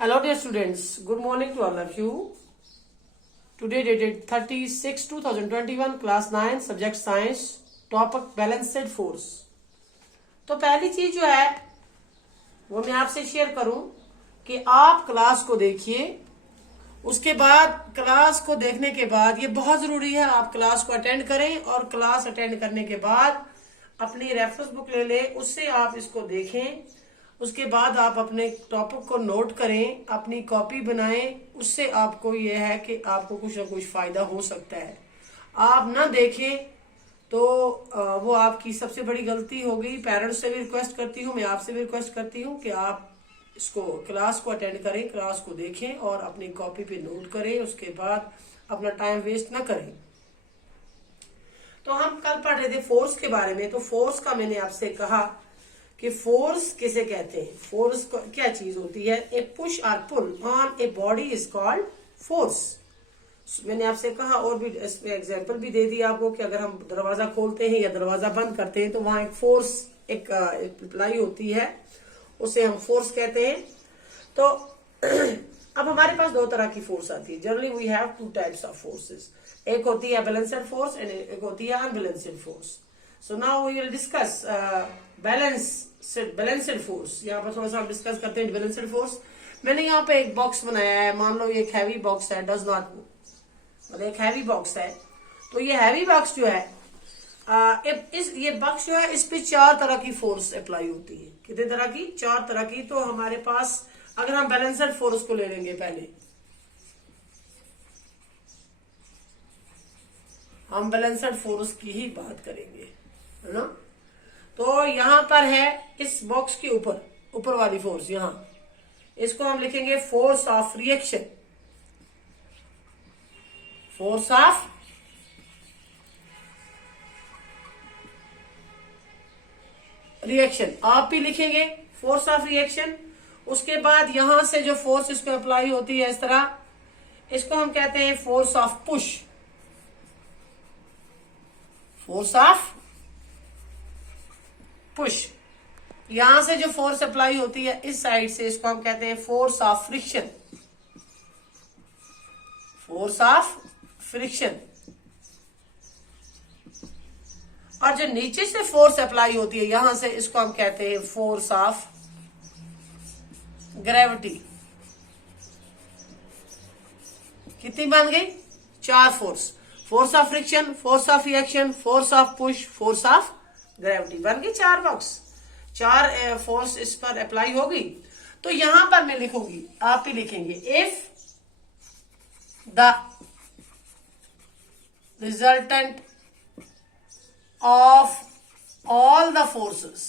Hello dear students, good morning to all of you. Today dated 36 2021 class 9 subject science topic balanced force. तो पहली चीज जो है वो मैं आपसे शेयर करूं कि आप क्लास को देखिए। उसके बाद क्लास को देखने के बाद ये बहुत जरूरी है आप क्लास को अटेंड करें और क्लास अटेंड करने के बाद अपनी रेफरेंस बुक ले लें, उससे आप इसको देखें। उसके बाद आप अपने टॉपिक को नोट करें, अपनी कॉपी बनाएं। उससे आपको यह है कि आपको कुछ ना कुछ फायदा हो सकता है। आप ना देखें तो वो आपकी सबसे बड़ी गलती होगी। पेरेंट्स से भी रिक्वेस्ट करती हूँ, मैं आपसे भी रिक्वेस्ट करती हूँ कि आप इसको क्लास को अटेंड करें, क्लास को देखें और अपनी कॉपी पे नोट करें। उसके बाद अपना टाइम वेस्ट ना करें। तो हम कल पढ़ रहे थे फोर्स के बारे में। तो फोर्स का मैंने आपसे कहा कि फोर्स किसे कहते हैं, फोर्स क्या चीज होती है। ए पुश और pull on a body is called force. मैंने आपसे कहा और भी इसमें एग्जांपल भी दे दिया आपको कि अगर हम दरवाजा खोलते हैं या दरवाजा बंद करते हैं तो वहां एक फोर्स एक अप्लाई होती है, उसे हम फोर्स कहते हैं। तो अब हमारे पास दो तरह की फोर्स आती है। Generally we have two types of forces. एक होती है बैलेंस्ड फोर्स एंड एक होती है unbalanced force. So now we will discuss balanced force. यहाँ पर थोड़ा सा हम डिस्कस करते हैं बैलेंस्ड फोर्स। मैंने यहाँ पे एक बॉक्स बनाया है, मान लो ये एक हैवी बॉक्स है, डज नॉट मूव, मतलब एक हैवी बॉक्स है। तो ये हैवी बॉक्स जो है ये बॉक्स जो है इस पे चार तरह की फोर्स अप्लाई होती है। कितने तरह की? चार तरह की। तो हमारे पास अगर हम बैलेंस्ड फोर्स को ले लेंगे, पहले हम बैलेंस्ड फोर्स की ही बात करेंगे, है ना। तो यहां पर है इस बॉक्स के ऊपर वाली फोर्स, यहां इसको हम लिखेंगे force of reaction. Force of reaction आप भी लिखेंगे, फोर्स ऑफ रिएक्शन। उसके बाद यहां से जो फोर्स इसको अप्लाई होती है इस तरह, इसको हम कहते हैं force of push. Force of push. यहां से जो फोर्स अप्लाई होती है इस साइड से, इसको हम कहते हैं force of friction. Force of friction. और जो नीचे से फोर्स अप्लाई होती है यहां से, इसको हम कहते हैं फोर्स ऑफ ग्रेविटी। कितनी बन गई? चार force. Force of friction, force of reaction, force of push, force of gravity. बन गई चार बॉक्स। चार फोर्स इस पर अप्लाई होगी। तो यहां पर मैं लिखूंगी, आप भी लिखेंगे, if the resultant of all the forces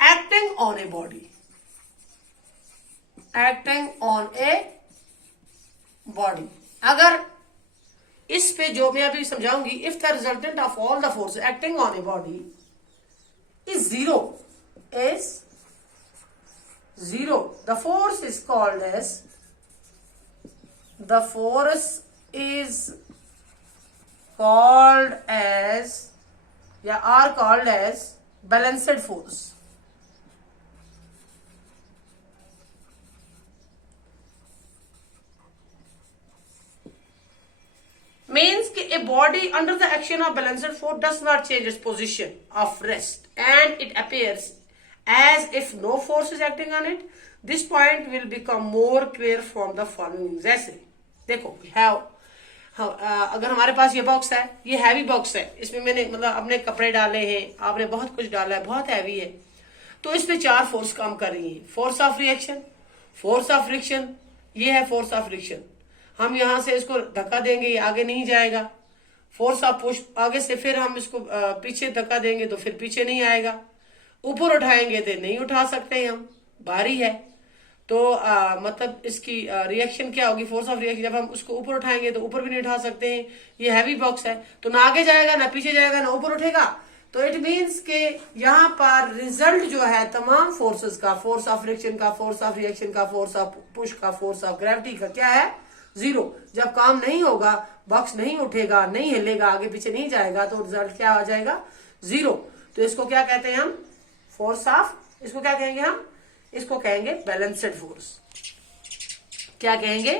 acting on a body, अगर इस पे जो मैं अभी समझाऊंगी, if the resultant of all the force acting on a body is zero, the force is called as are called as balanced force. Means कि a body under the action of balanced force does not change its position of rest and it appears as if no force is acting on it. This point will become more clear from the following. जैसे देखो अगर हमारे पास ये box है, ये heavy box है, इसमें मैंने मतलब अपने कपड़े डाले हैं, आपने बहुत कुछ डाला है, बहुत हैवी है। तो इस पे चार फोर्स काम कर रही है। Force of reaction, force of friction, ये है फोर्स ऑफ फ्रिक्शन। हम यहां से इसको धक्का देंगे, ये आगे नहीं जाएगा। फोर्स ऑफ पुश, आगे से फिर हम इसको पीछे धक्का देंगे तो फिर पीछे नहीं आएगा। ऊपर उठाएंगे तो नहीं उठा सकते हम, भारी है। तो मतलब इसकी रिएक्शन क्या होगी? फोर्स ऑफ रिएक्शन, जब हम उसको ऊपर उठाएंगे तो ऊपर भी नहीं उठा सकते हैं। ये हैवी बॉक्स है तो ना आगे जाएगा, ना पीछे जाएगा, ना ऊपर उठेगा। तो इट मीन्स के यहाँ पर रिजल्ट जो है तमाम फोर्सेस का, फोर्स ऑफ फ्रिक्शन का, फोर्स ऑफ रिएक्शन का, फोर्स ऑफ पुश का, फोर्स ऑफ ग्रेविटी का, क्या है? जीरो। जब काम नहीं होगा, बॉक्स नहीं उठेगा, नहीं हिलेगा, आगे पीछे नहीं जाएगा, तो रिजल्ट क्या आ जाएगा? जीरो। तो इसको क्या कहते हैं हम? फोर्स ऑफ, इसको क्या कहेंगे हम? इसको कहेंगे बैलेंस्ड फोर्स। क्या कहेंगे?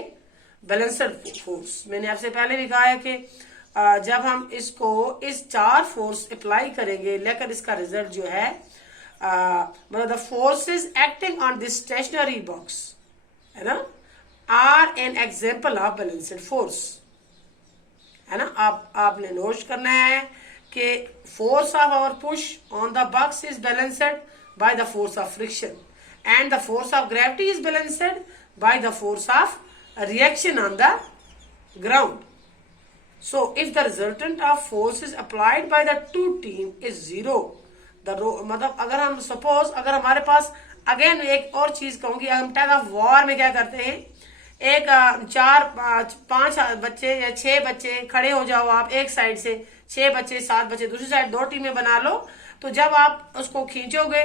Balanced force. मैंने आपसे पहले भी कहा है कि जब हम इसको इस चार फोर्स अप्लाई करेंगे लेकर इसका रिजल्ट जो है मतलब the forces acting on this stationary box, है ना, are an example of balanced force, है ना। आपने नोट करना है कि force of our push on the box is balanced by the force of friction and the force of gravity is balanced by the force of reaction on the ground. So if the resultant of force is applied by the two team is zero, the मतलब अगर हम suppose अगर हमारे पास again एक और चीज कहूंगी, हम टग ऑफ वॉर में क्या करते हैं, एक 4-5 बच्चे या 6 बच्चे खड़े हो जाओ आप एक साइड से, 6 बच्चे 7 बच्चे दूसरी साइड, 2 टीमें बना लो। तो जब आप उसको खींचोगे,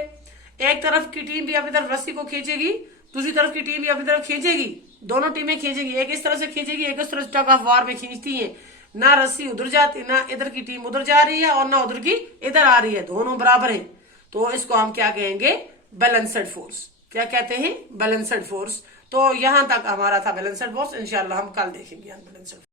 एक तरफ की टीम भी अपनी तरफ रस्सी को खींचेगी, दूसरी तरफ की टीम भी अपनी तरफ खींचेगी, दोनों टीमें खींचेगी, एक इस तरह से खींचेगी, एक इस तरह से टग ऑफ वॉर में खींचती है। ना रस्सी उधर जाती, ना इधर की टीम उधर जा रही है और ना उधर की इधर आ रही है, दोनों बराबर हैं। तो इसको हम क्या कहेंगे? Balanced force. क्या कहते हैं? Balanced force. तो यहां तक हमारा था बैलेंस्ड फोर्स। इंशाल्लाह हम कल देखेंगे बैलेंस्ड